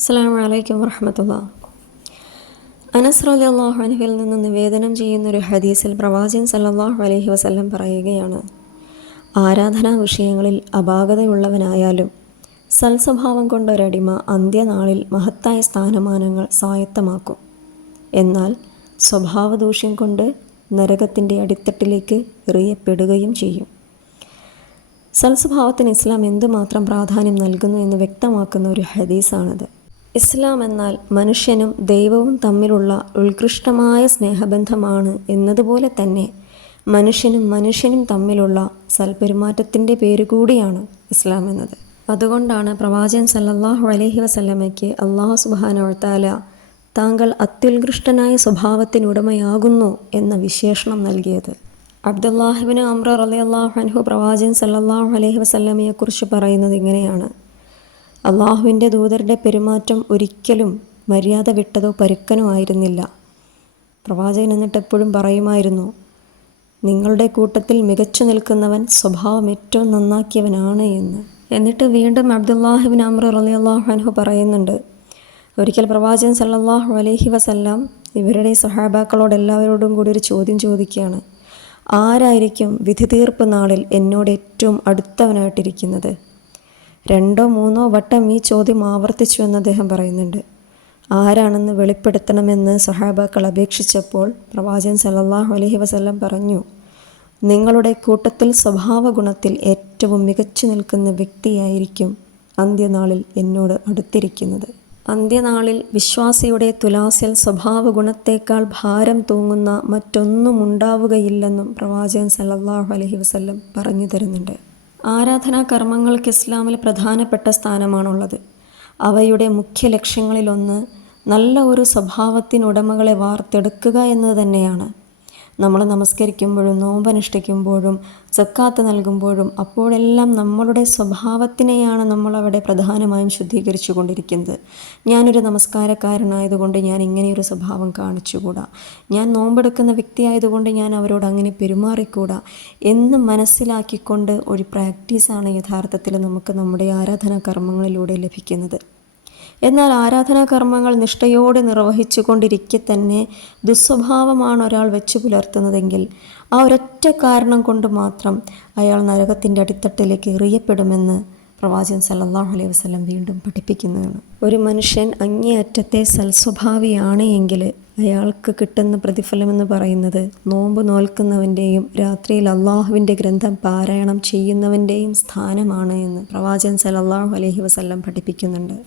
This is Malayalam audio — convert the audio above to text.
അസ്സലാമു അലൈക്കും വറഹ്മത്തുള്ളാഹി. അനസ് റളിയല്ലാഹു അൻഹുവിൽ നിന്ന് നിവേദനം ചെയ്യുന്നൊരു ഹദീസിൽ പ്രവാചകൻ സല്ലല്ലാഹു അലൈഹി വസല്ലം പറയുകയാണ്, ആരാധനാ വിഷയങ്ങളിൽ അപാകതയുള്ളവനായാലും സൽസ്വഭാവം കൊണ്ടൊരടിമ അന്ത്യനാളിൽ മഹത്തായ സ്ഥാനമാനങ്ങൾ സ്വായത്തമാക്കും. എന്നാൽ സ്വഭാവദൂഷ്യം കൊണ്ട് നരകത്തിൻ്റെ അടിത്തട്ടിലേക്ക് എറിയപ്പെടുകയും ചെയ്യും. സൽസ്വഭാവത്തിന് ഇസ്ലാം എന്തുമാത്രം പ്രാധാന്യം നൽകുന്നു എന്ന് വ്യക്തമാക്കുന്ന ഒരു ഹദീസാണിത്. ഇസ്ലാം എന്നാൽ മനുഷ്യനും ദൈവവും തമ്മിലുള്ള ഉത്കൃഷ്ടമായ സ്നേഹബന്ധമാണ് എന്നതുപോലെ തന്നെ മനുഷ്യനും തമ്മിലുള്ള സൽപെരുമാറ്റത്തിൻ്റെ പേരുകൂടിയാണ് ഇസ്ലാം എന്നത്. അതുകൊണ്ടാണ് പ്രവാചകൻ സല്ലല്ലാഹു അലൈഹി വസല്ലമയ്ക്ക് അല്ലാഹു സുബ്ഹാനഹു വ തആല താങ്കൾ അത്യുത്കൃഷ്ടനായ സ്വഭാവത്തിനുടമയാകുന്നു എന്ന വിശേഷണം നൽകിയത്. അബ്ദുല്ലാഹി ഇബ്നു അംർ റളിയല്ലാഹു അൻഹു പ്രവാചകൻ സല്ലല്ലാഹു അലൈഹി വസല്ലമയെക്കുറിച്ച് പറയുന്നത് ഇങ്ങനെയാണ്: അള്ളാഹുവിൻ്റെ ദൂതരുടെ പെരുമാറ്റം ഒരിക്കലും മര്യാദ വിട്ടതോ പരുക്കനോ ആയിരുന്നില്ല. പ്രവാചകൻ എന്നിട്ട് എപ്പോഴും പറയുമായിരുന്നു, നിങ്ങളുടെ കൂട്ടത്തിൽ മികച്ചു നിൽക്കുന്നവൻ സ്വഭാവം ഏറ്റവും നന്നാക്കിയവനാണ് എന്ന്. എന്നിട്ട് വീണ്ടും അബ്ദുല്ലാഹി ഇബ്നു അംർ റളിയല്ലാഹു അൻഹു പറയുന്നുണ്ട്, ഒരിക്കൽ പ്രവാചകൻ സല്ലല്ലാഹു അലൈഹി വസല്ലം ഇവരുടെ സ്വഹാബാക്കളോട് എല്ലാവരോടും കൂടി ഒരു ചോദ്യം ചോദിക്കുകയാണ്, ആരായിരിക്കും വിധി തീർപ്പ് നാളിൽ എന്നോട് ഏറ്റവും അടുത്തവനായിട്ടിരിക്കുന്നത്? 2-3 വട്ടം ഈ ചോദ്യം ആവർത്തിച്ചു എന്ന് അദ്ദേഹം പറയുന്നുണ്ട്. ആരാണെന്ന് വെളിപ്പെടുത്തണമെന്ന് സ്വഹാബാക്കൾ അപേക്ഷിച്ചപ്പോൾ പ്രവാചകൻ സല്ലല്ലാഹു അലൈഹി വസല്ലം പറഞ്ഞു, നിങ്ങളുടെ കൂട്ടത്തിൽ സ്വഭാവ ഗുണത്തിൽ ഏറ്റവും മികച്ചു നിൽക്കുന്ന വ്യക്തിയായിരിക്കും അന്ത്യനാളിൽ എന്നോട് അടുത്തിരിക്കുന്നത്. അന്ത്യനാളിൽ വിശ്വാസിയുടെ തുലാസിൽ സ്വഭാവ ഗുണത്തേക്കാൾ ഭാരം തൂങ്ങുന്ന മറ്റൊന്നും ഉണ്ടാവുകയില്ലെന്നും പ്രവാചകൻ സല്ലല്ലാഹു അലൈഹി വസല്ലം പറഞ്ഞു തരുന്നുണ്ട്. ആരാധനാ കർമ്മങ്ങൾക്ക് ഇസ്ലാമിൽ പ്രധാനപ്പെട്ട സ്ഥാനമാണുള്ളത്. അവയുടെ മുഖ്യ ലക്ഷ്യങ്ങളിലൊന്ന് നല്ല ഒരു സ്വഭാവത്തിനുടമകളെ വാർത്തെടുക്കുക എന്നത് തന്നെയാണ്. നമ്മൾ നമസ്കരിക്കുമ്പോഴും നോമ്പനുഷ്ഠിക്കുമ്പോഴും സക്കാത്ത് നൽകുമ്പോഴും അപ്പോഴെല്ലാം നമ്മളുടെ സ്വഭാവത്തിനെയാണ് നമ്മളവിടെ പ്രധാനമായും ശുദ്ധീകരിച്ചു കൊണ്ടിരിക്കുന്നത്. ഞാനൊരു നമസ്കാരക്കാരനായതുകൊണ്ട് ഞാൻ ഇങ്ങനെയൊരു സ്വഭാവം കാണിച്ചുകൂടാ, ഞാൻ നോമ്പെടുക്കുന്ന വ്യക്തിയായതുകൊണ്ട് ഞാൻ അവരോട് അങ്ങനെ പെരുമാറിക്കൂടാ എന്ന് മനസ്സിലാക്കിക്കൊണ്ട് ഒരു പ്രാക്ടീസാണ് യഥാർത്ഥത്തിൽ നമുക്ക് നമ്മുടെ ആരാധനാ കർമ്മങ്ങളിലൂടെ ലഭിക്കുന്നത്. എന്നാൽ ആരാധനാ കർമ്മങ്ങൾ നിഷ്ഠയോടെ നിർവഹിച്ചു കൊണ്ടിരിക്കെ തന്നെ ദുസ്വഭാവമാണ് ഒരാൾ വെച്ചു പുലർത്തുന്നതെങ്കിൽ ആ ഒരൊറ്റ കാരണം കൊണ്ട് മാത്രം അയാൾ നരകത്തിൻ്റെ അടിത്തട്ടിലേക്ക് എറിയപ്പെടുമെന്ന് പ്രവാചകൻ സല്ലല്ലാഹു അലൈഹി വസല്ലം വീണ്ടും പഠിപ്പിക്കുന്നതാണ്. ഒരു മനുഷ്യൻ അങ്ങേയറ്റത്തെ സൽസ്വഭാവിയാണ് എങ്കിൽ അയാൾക്ക് കിട്ടുന്ന പ്രതിഫലമെന്ന് പറയുന്നത് നോമ്പ് നോൽക്കുന്നവൻ്റെയും രാത്രിയിൽ അള്ളാഹുവിൻ്റെ ഗ്രന്ഥം പാരായണം ചെയ്യുന്നവൻ്റെയും സ്ഥാനമാണ് എന്ന് പ്രവാചകൻ സല്ലല്ലാഹു അലൈഹി വസല്ലം പഠിപ്പിക്കുന്നുണ്ട്.